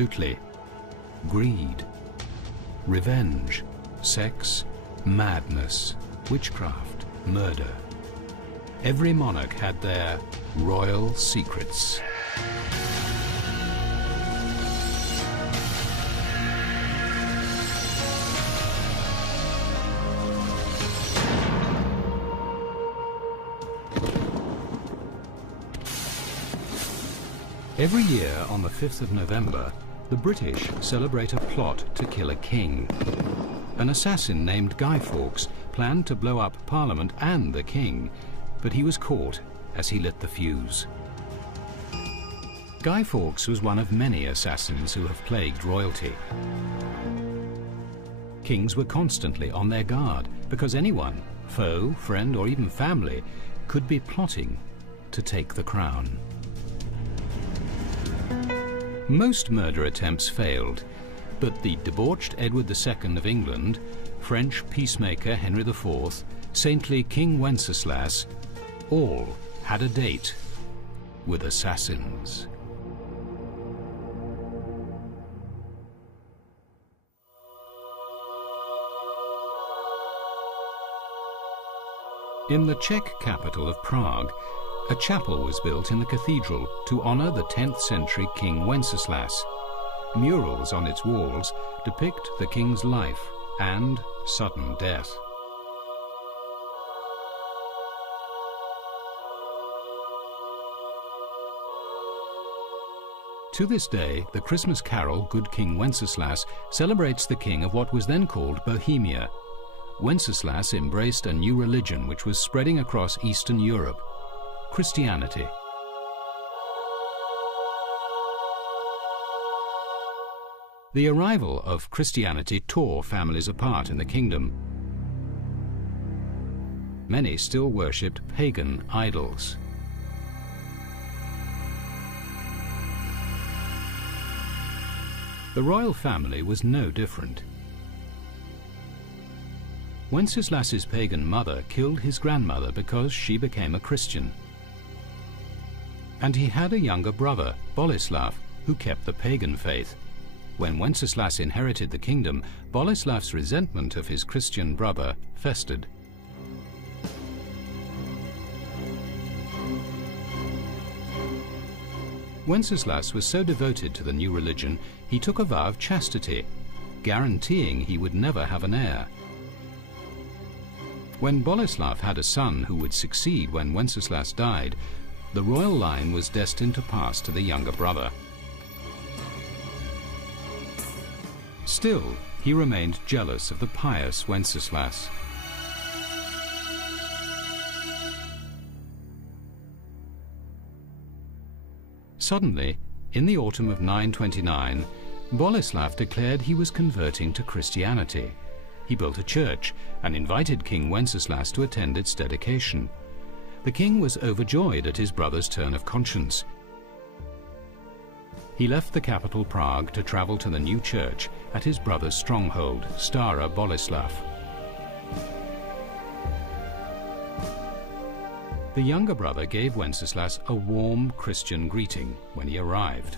absolutely. Greed, revenge, sex, madness, witchcraft, murder. Every monarch had their royal secrets. Every year on the 5th of November, the British celebrate a plot to kill a king. An assassin named Guy Fawkes planned to blow up Parliament and the king, but he was caught as he lit the fuse. Guy Fawkes was one of many assassins who have plagued royalty. Kings were constantly on their guard because anyone, foe, friend, or even family, could be plotting to take the crown. Most murder attempts failed, but the debauched Edward II of England, French peacemaker Henry IV, saintly King Wenceslas, all had a date with assassins. In the Czech capital of Prague, a chapel was built in the cathedral to honor the 10th century King Wenceslas. Murals on its walls depict the king's life and sudden death. To this day, the Christmas carol Good King Wenceslas celebrates the king of what was then called Bohemia. Wenceslas embraced a new religion which was spreading across Eastern Europe: Christianity. The arrival of Christianity tore families apart in the kingdom. Many still worshipped pagan idols. The royal family was no different. Wenceslas's pagan mother killed his grandmother because she became a Christian. And he had a younger brother, Boleslav, who kept the pagan faith. When Wenceslas inherited the kingdom, Boleslav's resentment of his Christian brother festered. Wenceslas was so devoted to the new religion, he took a vow of chastity, guaranteeing he would never have an heir. When Boleslav had a son who would succeed when Wenceslas died, the royal line was destined to pass to the younger brother. Still, he remained jealous of the pious Wenceslas. Suddenly, in the autumn of 929, Boleslav declared he was converting to Christianity. He built a church and invited King Wenceslas to attend its dedication. The king was overjoyed at his brother's turn of conscience. He left the capital Prague to travel to the new church at his brother's stronghold, Stara Boleslav. The younger brother gave Wenceslas a warm Christian greeting when he arrived.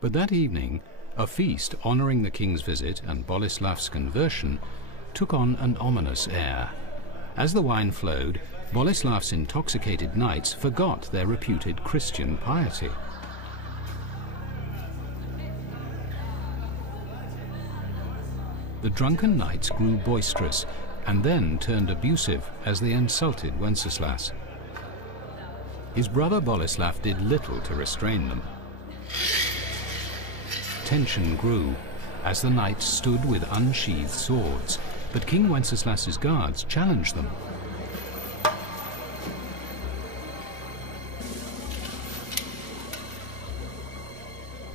But that evening, a feast honoring the king's visit and Boleslav's conversion took on an ominous air. As the wine flowed, Boleslav's intoxicated knights forgot their reputed Christian piety. The drunken knights grew boisterous and then turned abusive as they insulted Wenceslas. His brother Boleslav did little to restrain them. Tension grew as the knights stood with unsheathed swords, but King Wenceslas's guards challenged them.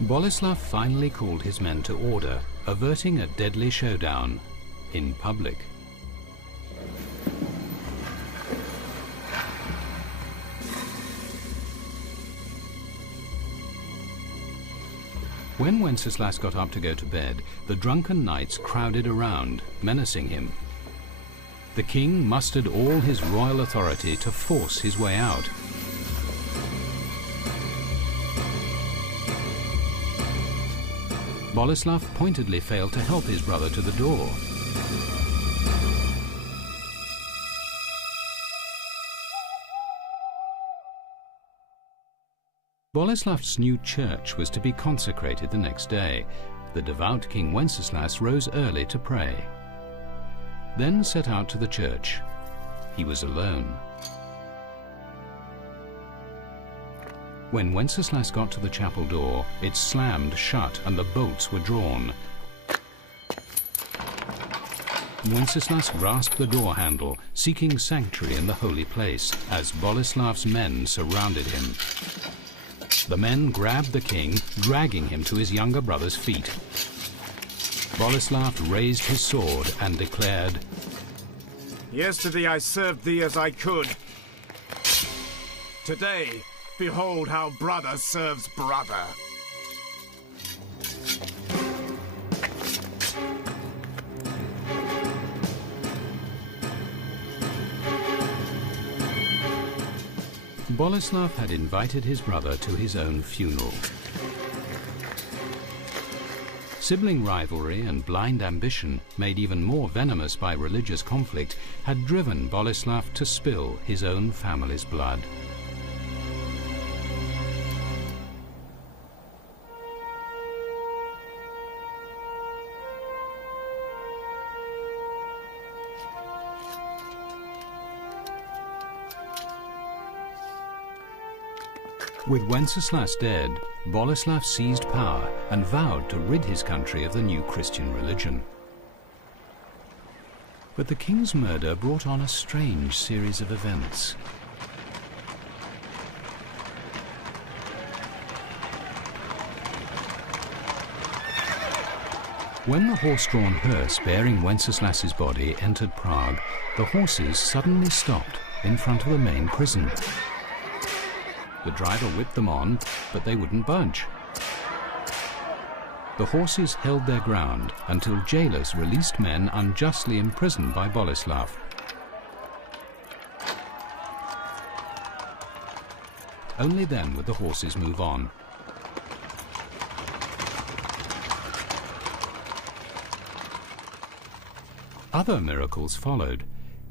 Boleslav finally called his men to order, averting a deadly showdown in public. When Wenceslas got up to go to bed, the drunken knights crowded around, menacing him. The king mustered all his royal authority to force his way out. Boleslav pointedly failed to help his brother to the door. Boleslav's new church was to be consecrated the next day. The devout King Wenceslas rose early to pray, then set out to the church. He was alone. When Wenceslas got to the chapel door, it slammed shut and the bolts were drawn. Wenceslas grasped the door handle, seeking sanctuary in the holy place, as Boleslav's men surrounded him. The men grabbed the king, dragging him to his younger brother's feet. Boleslav raised his sword and declared, "Yesterday I served thee as I could. Today, behold how brother serves brother." Boleslav had invited his brother to his own funeral. Sibling rivalry and blind ambition, made even more venomous by religious conflict, had driven Boleslav to spill his own family's blood. With Wenceslas dead, Boleslav seized power and vowed to rid his country of the new Christian religion. But the king's murder brought on a strange series of events. When the horse-drawn hearse bearing Wenceslas's body entered Prague, the horses suddenly stopped in front of the main prison. The driver whipped them on, but they wouldn't budge. The horses held their ground until jailers released men unjustly imprisoned by Boleslav. Only then would the horses move on. Other miracles followed.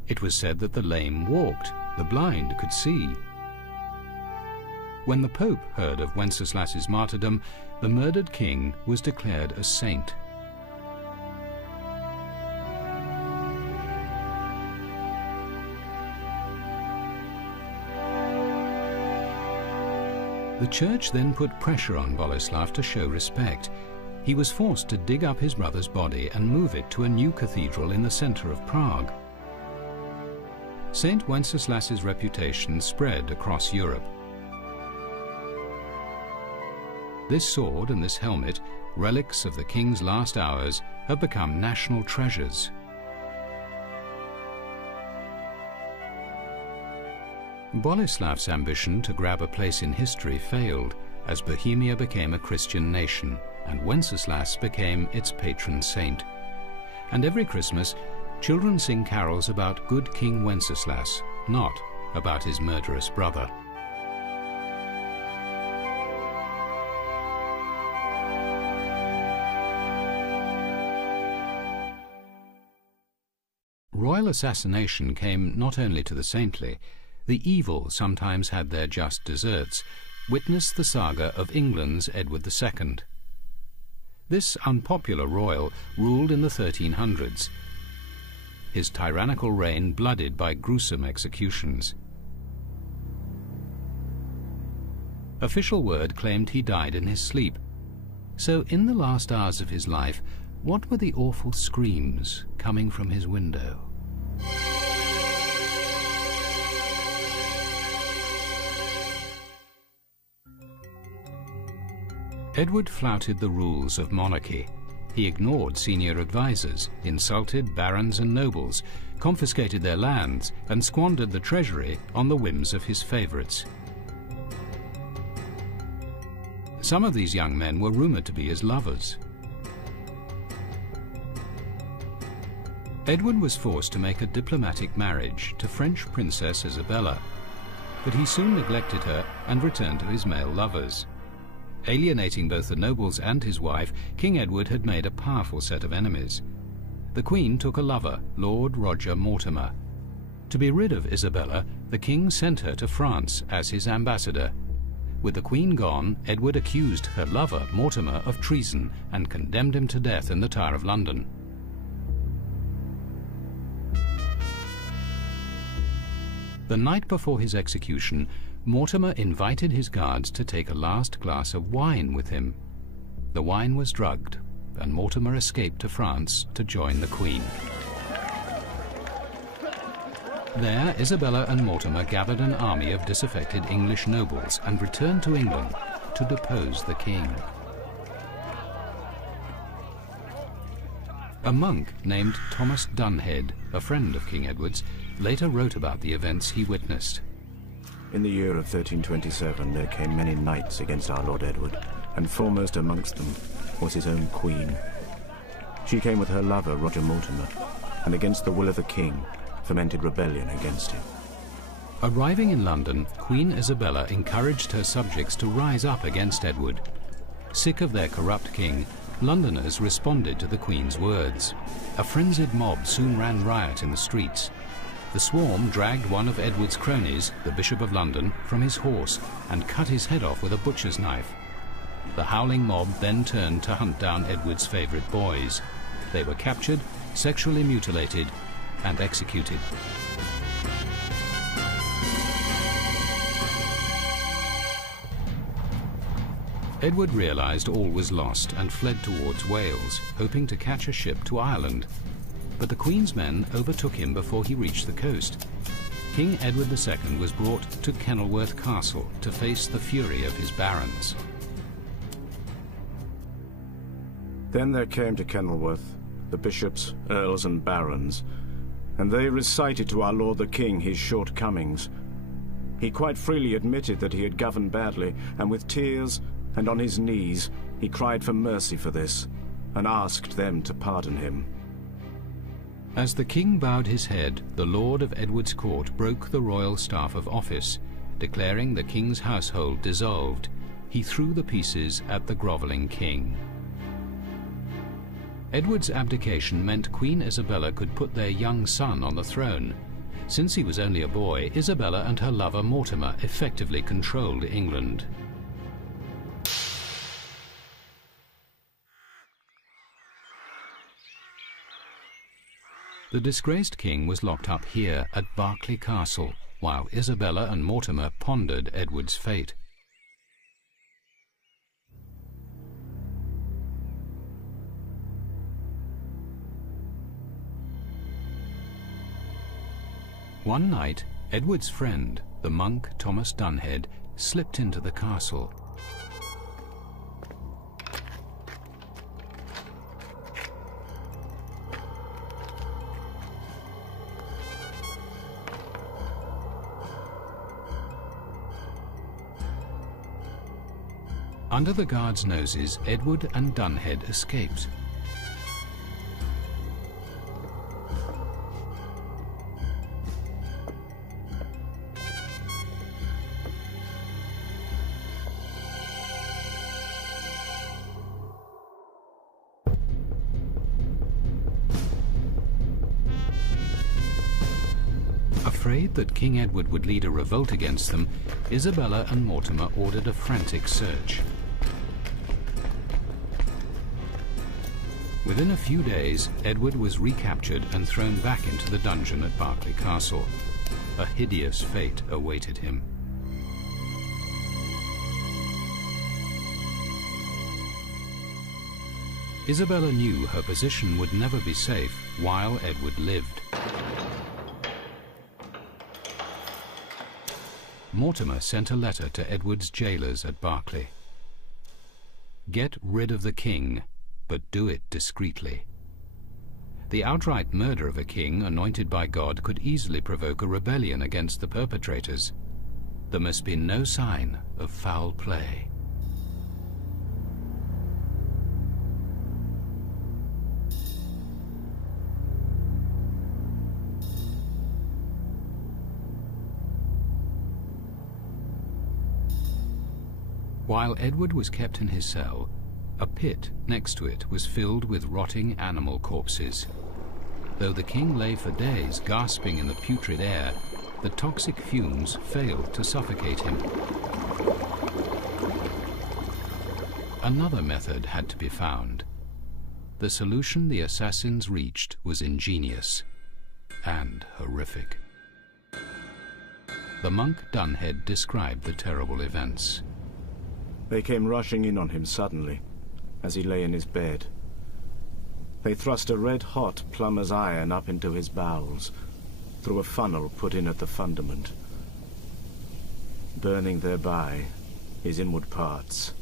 It was said that the lame walked, the blind could see. When the Pope heard of Wenceslas's martyrdom, the murdered king was declared a saint. The church then put pressure on Boleslav to show respect. He was forced to dig up his brother's body and move it to a new cathedral in the center of Prague. Saint Wenceslas's reputation spread across Europe. This sword and this helmet, relics of the king's last hours, have become national treasures. Boleslav's ambition to grab a place in history failed, as Bohemia became a Christian nation, and Wenceslas became its patron saint. And every Christmas, children sing carols about good King Wenceslas, not about his murderous brother. Royal assassination came not only to the saintly. The evil sometimes had their just deserts. Witness the saga of England's Edward II. This unpopular royal ruled in the 1300s. His tyrannical reign blooded by gruesome executions. Official word claimed he died in his sleep. So in the last hours of his life, what were the awful screams coming from his window? Edward flouted the rules of monarchy. He ignored senior advisors, insulted barons and nobles, confiscated their lands, and squandered the treasury on the whims of his favorites. Some of these young men were rumored to be his lovers. Edward was forced to make a diplomatic marriage to French Princess Isabella, but he soon neglected her and returned to his male lovers. Alienating both the nobles and his wife, King Edward had made a powerful set of enemies. The Queen took a lover, Lord Roger Mortimer. To be rid of Isabella, the king sent her to France as his ambassador. With the Queen gone, Edward accused her lover, Mortimer, of treason and condemned him to death in the Tower of London. The night before his execution, Mortimer invited his guards to take a last glass of wine with him. The wine was drugged, and Mortimer escaped to France to join the Queen. There, Isabella and Mortimer gathered an army of disaffected English nobles and returned to England to depose the king. A monk named Thomas Dunhead, a friend of King Edward's, later wrote about the events he witnessed. In the year of 1327 there came many knights against our Lord Edward, and foremost amongst them was his own queen. She came with her lover, Roger Mortimer, and against the will of the king, fomented rebellion against him. Arriving in London, Queen Isabella encouraged her subjects to rise up against Edward. Sick of their corrupt king, Londoners responded to the Queen's words. A frenzied mob soon ran riot in the streets. The swarm dragged one of Edward's cronies, the Bishop of London, from his horse and cut his head off with a butcher's knife. The howling mob then turned to hunt down Edward's favourite boys. They were captured, sexually mutilated, and executed. Edward realised all was lost and fled towards Wales, hoping to catch a ship to Ireland. But the Queen's men overtook him before he reached the coast. King Edward II was brought to Kenilworth Castle to face the fury of his barons. Then there came to Kenilworth the bishops, earls and barons, and they recited to our Lord the King his shortcomings. He quite freely admitted that he had governed badly, and with tears and on his knees he cried for mercy for this, and asked them to pardon him. As the king bowed his head, the Lord of Edward's court broke the royal staff of office, declaring the king's household dissolved. He threw the pieces at the grovelling king. Edward's abdication meant Queen Isabella could put their young son on the throne. Since he was only a boy, Isabella and her lover Mortimer effectively controlled England. The disgraced king was locked up here at Berkeley Castle, while Isabella and Mortimer pondered Edward's fate. One night, Edward's friend, the monk Thomas Dunhead, slipped into the castle. Under the guards' noses, Edward and Dunhead escaped. Afraid that King Edward would lead a revolt against them, Isabella and Mortimer ordered a frantic search. Within a few days, Edward was recaptured and thrown back into the dungeon at Berkeley Castle. A hideous fate awaited him. Isabella knew her position would never be safe while Edward lived. Mortimer sent a letter to Edward's jailers at Berkeley. Get rid of the king, but do it discreetly. The outright murder of a king anointed by God could easily provoke a rebellion against the perpetrators. There must be no sign of foul play. While Edward was kept in his cell, a pit next to it was filled with rotting animal corpses. Though the king lay for days gasping in the putrid air, the toxic fumes failed to suffocate him. Another method had to be found. The solution the assassins reached was ingenious and horrific. The monk Dunhead described the terrible events. They came rushing in on him suddenly, as he lay in his bed. They thrust a red-hot plumber's iron up into his bowels, through a funnel put in at the fundament, burning thereby his inward parts.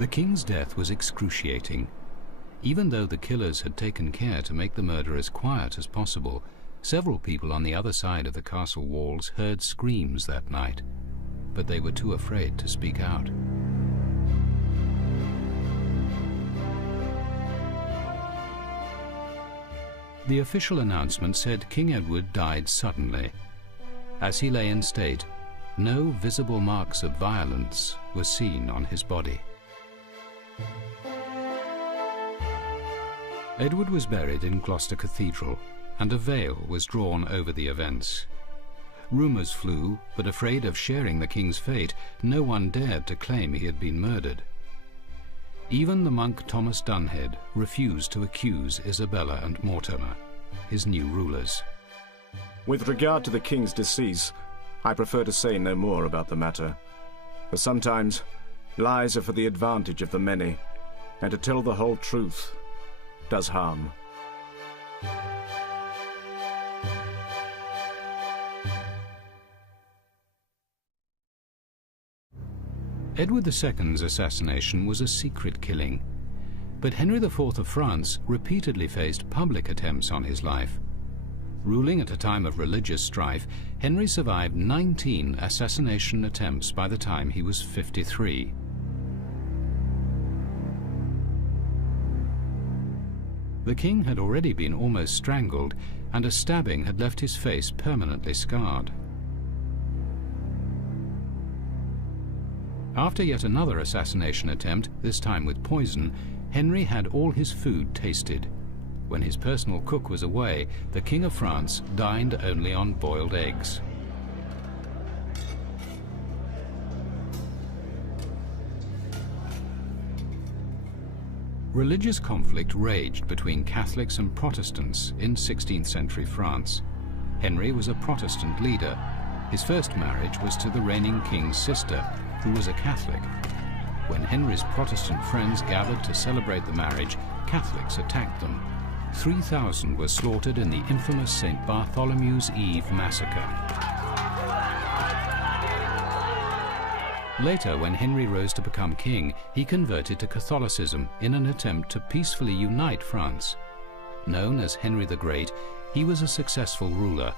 The king's death was excruciating. Even though the killers had taken care to make the murder as quiet as possible, several people on the other side of the castle walls heard screams that night, but they were too afraid to speak out. The official announcement said King Edward died suddenly. As he lay in state, no visible marks of violence were seen on his body. Edward was buried in Gloucester Cathedral, and a veil was drawn over the events. Rumours flew, but afraid of sharing the king's fate, no one dared to claim he had been murdered. Even the monk Thomas Dunhead refused to accuse Isabella and Mortimer, his new rulers. With regard to the king's decease, I prefer to say no more about the matter, for sometimes lies are for the advantage of the many, and to tell the whole truth does harm. Edward II's assassination was a secret killing, but Henry IV of France repeatedly faced public attempts on his life. Ruling at a time of religious strife, Henry survived 19 assassination attempts by the time he was 53. The king had already been almost strangled, and a stabbing had left his face permanently scarred. After yet another assassination attempt, this time with poison, Henry had all his food tasted. When his personal cook was away, the King of France dined only on boiled eggs. Religious conflict raged between Catholics and Protestants in 16th century France. Henry was a Protestant leader. His first marriage was to the reigning king's sister, who was a Catholic. When Henry's Protestant friends gathered to celebrate the marriage, Catholics attacked them. 3,000 were slaughtered in the infamous St. Bartholomew's Eve massacre. Later, when Henry rose to become king, he converted to Catholicism in an attempt to peacefully unite France. Known as Henry the Great, he was a successful ruler,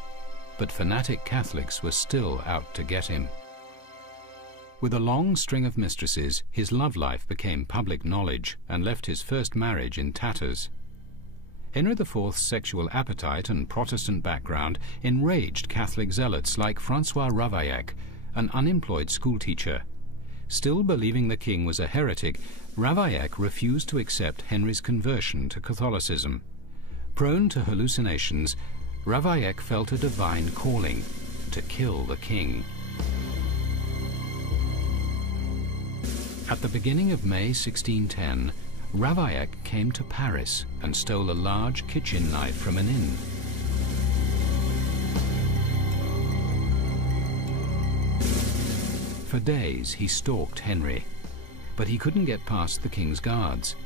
but fanatic Catholics were still out to get him. With a long string of mistresses, his love life became public knowledge and left his first marriage in tatters. Henry IV's sexual appetite and Protestant background enraged Catholic zealots like Francois Ravaillac, an unemployed schoolteacher. Still believing the king was a heretic, Ravaillac refused to accept Henry's conversion to Catholicism. Prone to hallucinations, Ravaillac felt a divine calling to kill the king. At the beginning of May 1610, Ravaillac came to Paris and stole a large kitchen knife from an inn. For days he stalked Henry, but he couldn't get past the king's guards.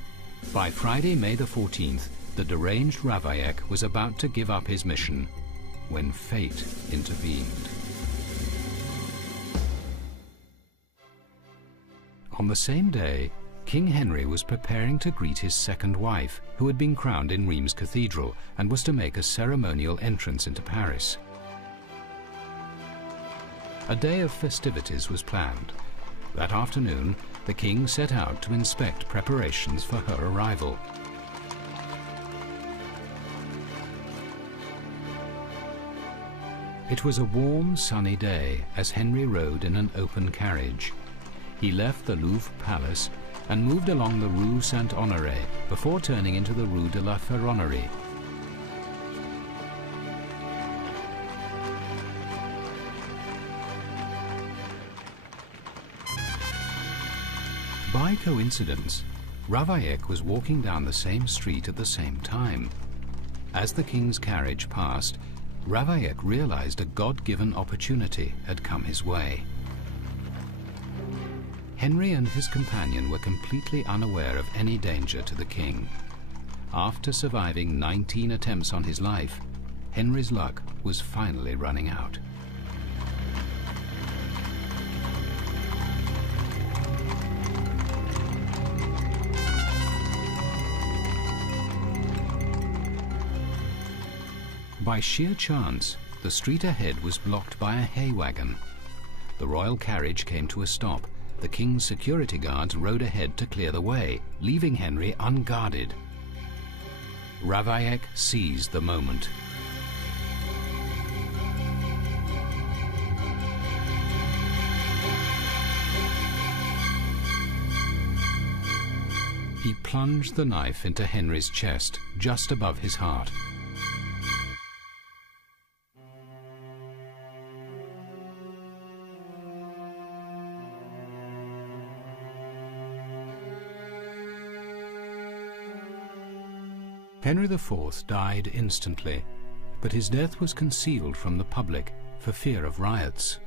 By Friday, May the 14th, the deranged Ravaillac was about to give up his mission when fate intervened. On the same day, King Henry was preparing to greet his second wife, who had been crowned in Rheims Cathedral and was to make a ceremonial entrance into Paris. A day of festivities was planned. That afternoon, the king set out to inspect preparations for her arrival. It was a warm, sunny day as Henry rode in an open carriage. He left the Louvre Palace and moved along the Rue Saint-Honoré before turning into the Rue de la Ferronnerie. By coincidence, Ravaillac was walking down the same street at the same time. As the king's carriage passed, Ravaillac realized a God-given opportunity had come his way. Henry and his companion were completely unaware of any danger to the king. After surviving 19 attempts on his life, Henry's luck was finally running out. By sheer chance, the street ahead was blocked by a hay wagon. The royal carriage came to a stop. The king's security guards rode ahead to clear the way, leaving Henry unguarded. Ravaillac seized the moment. He plunged the knife into Henry's chest, just above his heart. Henry IV died instantly, but his death was concealed from the public for fear of riots.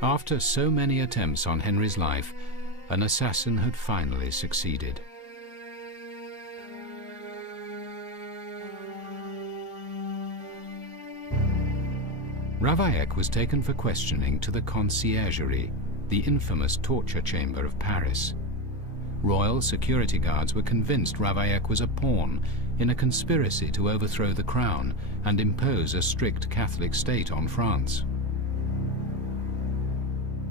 After so many attempts on Henry's life, an assassin had finally succeeded. Ravaillac was taken for questioning to the Conciergerie, the infamous torture chamber of Paris. Royal security guards were convinced Ravaillac was a pawn in a conspiracy to overthrow the crown and impose a strict Catholic state on France.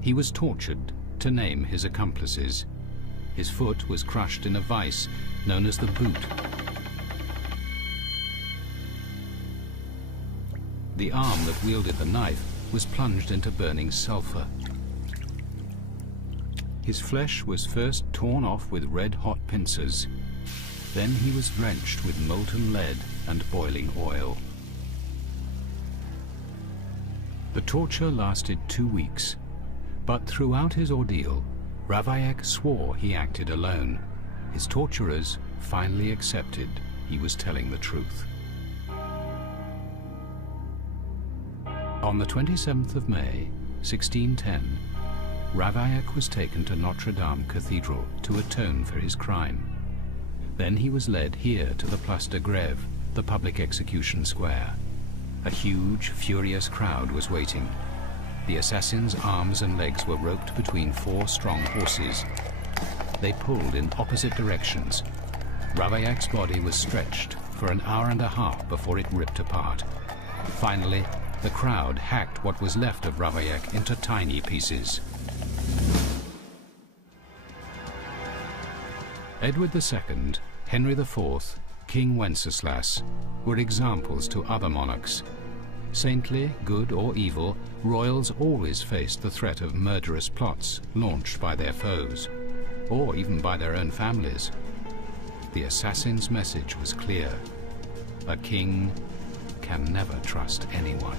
He was tortured to name his accomplices. His foot was crushed in a vice known as the boot. The arm that wielded the knife was plunged into burning sulfur. His flesh was first torn off with red-hot pincers. Then he was drenched with molten lead and boiling oil. The torture lasted 2 weeks, but throughout his ordeal, Ravaillac swore he acted alone. His torturers finally accepted he was telling the truth. On the 27th of May, 1610, Ravaillac was taken to Notre Dame Cathedral to atone for his crime. Then he was led here to the Place de Grève, the public execution square. A huge, furious crowd was waiting. The assassin's arms and legs were roped between 4 strong horses. They pulled in opposite directions. Ravaillac's body was stretched for an hour and a half before it ripped apart. Finally, the crowd hacked what was left of Ravaillac into tiny pieces. Edward II, Henry IV, King Wenceslas were examples to other monarchs. Saintly, good or evil, royals always faced the threat of murderous plots launched by their foes, or even by their own families. The assassin's message was clear: a king can never trust anyone.